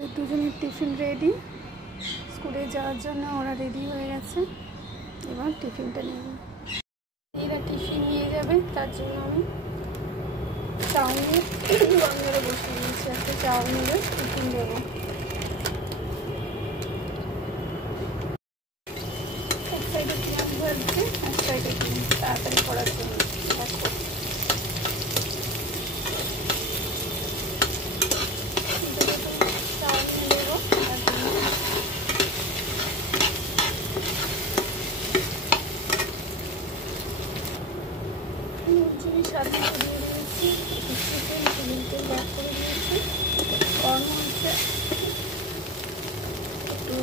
দুজনের tiffin ready, স্কুলে যাওয়ার জন্য ওরা রেডি হয়ে গেছে। এবার টিফিনটা নেব। এরা টিফিন নিয়ে যাবে, তার জন্য আমি চাউমিন গরম বসিয়ে দিয়েছি। একটা চাউমিনের টিফিন দেবো। এক সাইডে পেঁয়াজ ভাজছে, এক সাইডে তাড়াতাড়ি করার জন্য চাউমিন দেবো। চিনি স্বাদ মতো দিয়ে দিয়েছি, চিনিতে ব্যাক করে দিয়েছি। গরম হচ্ছে, একটু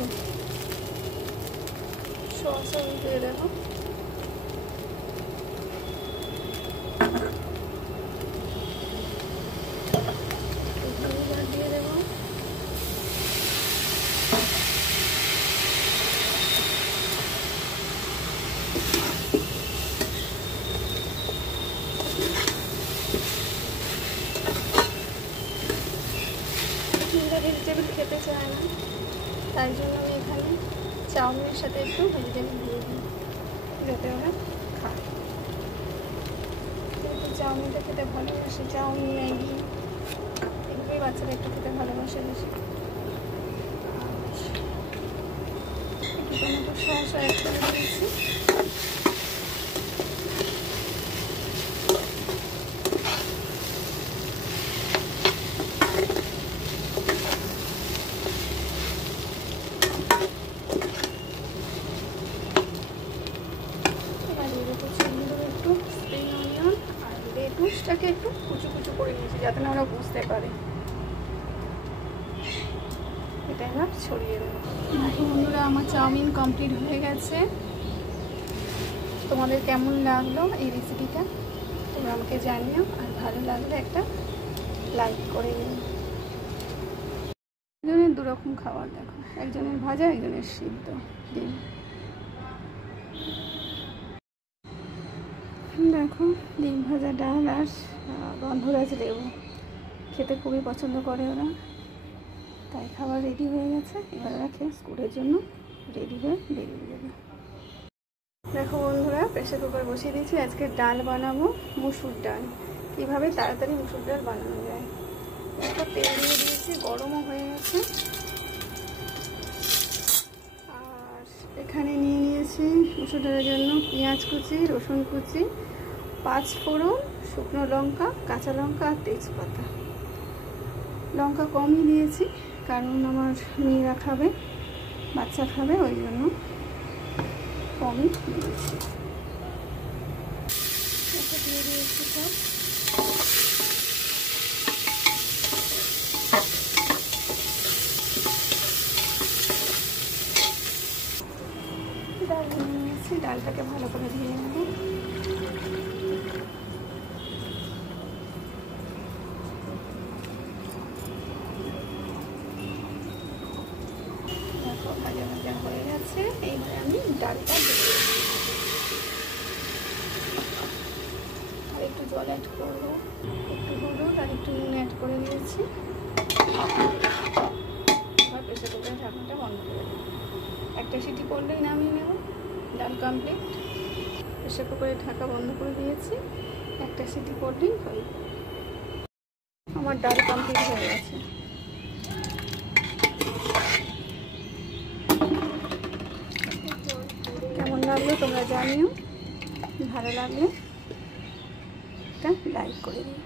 সস দিয়ে দেবো। দিয়ে দেবো। ভেজিটেবল খেতে চায় না, তাই জন্য আমি এখানে চাউমিনের সাথে একটু ভেজিটেবল দিয়ে দিই, যাতে ওরা খায়। যেহেতু চাউমিনটা খেতে ভালোবাসে, চাউমিন ম্যাগি এগুলোই বাচ্চারা একটু খেতে ভালোবাসে বেশি। একটু টমেটো সস অ্যাড করে দিয়েছি। একটু কুচু কুচু করে নিয়েছি, যাতে না ওরা বুঝতে পারে। এটা এবার ছড়িয়ে দেবো। বন্ধুরা, আমার চাউমিন কমপ্লিট হয়ে গেছে। তোমাদের কেমন লাগলো এই রেসিপিটা তোমরা আমাকে জানিও, আর ভালো লাগলে একটা লাইক করে দিও। দুজনের দুরকম খাবার দেখো, একজনের ভাজা, একজনের সিদ্ধ ডিম। দেখো ডিম ভাজা, ডাল আর গন্ধরাজ লেবু খেতে খুবই পছন্দ করে ওরা, তাই খাবার রেডি হয়ে গেছে। এবার ওরা খেয়ে স্কুলের জন্য রেডি হয়ে বেরিয়ে যাবে। দেখো বন্ধুরা, প্রেসার কুকার বসিয়ে দিয়েছি। আজকে ডাল বানাবো, মুসুর ডাল। কীভাবে তাড়াতাড়ি মুসুর ডাল বানানো যায়। দেখো তেল দিয়ে দিয়েছি, গরমও হয়ে গেছে। আর এখানে নিয়ে নিয়েছি মুসুর ডালের জন্য পেঁয়াজ কুচি, রসুন কুচি, 5 ফোড়ন, শুকনো লঙ্কা, কাঁচা লঙ্কা আর তেজপাতা। লঙ্কা কমই দিয়েছি, কারণ আমার মেয়েরা খাবে, বাচ্চা খাবে, ওই জন্য কমই দিয়েছি। দিয়ে দিয়েছি সব। ডাল নিয়ে নিয়েছি, ডালটাকে ভালো করে ধুয়ে নেব। ভাজা ভাজা হয়ে গেছে, এইবার আমি ডালটা দিয়ে আর একটু জল অ্যাড করবো, একটু হলুদ আর একটু নুন অ্যাড করে দিয়েছি। এবার প্রেসার কুকারের ঢাকনাটা বন্ধ করে দেবো। একটা সিটি করলেই নামিয়ে নেব। ডাল কমপ্লিট। প্রেসার কুকারের ঢাকা বন্ধ করে দিয়েছি, একটা সিটি করলেই হয়ে যাবে। আমার ডাল কমপ্লিট হয়ে গেছে। কেমন লাগলো তোমরা জানিও, ভালো লাগলে একটা লাইক করে দিও।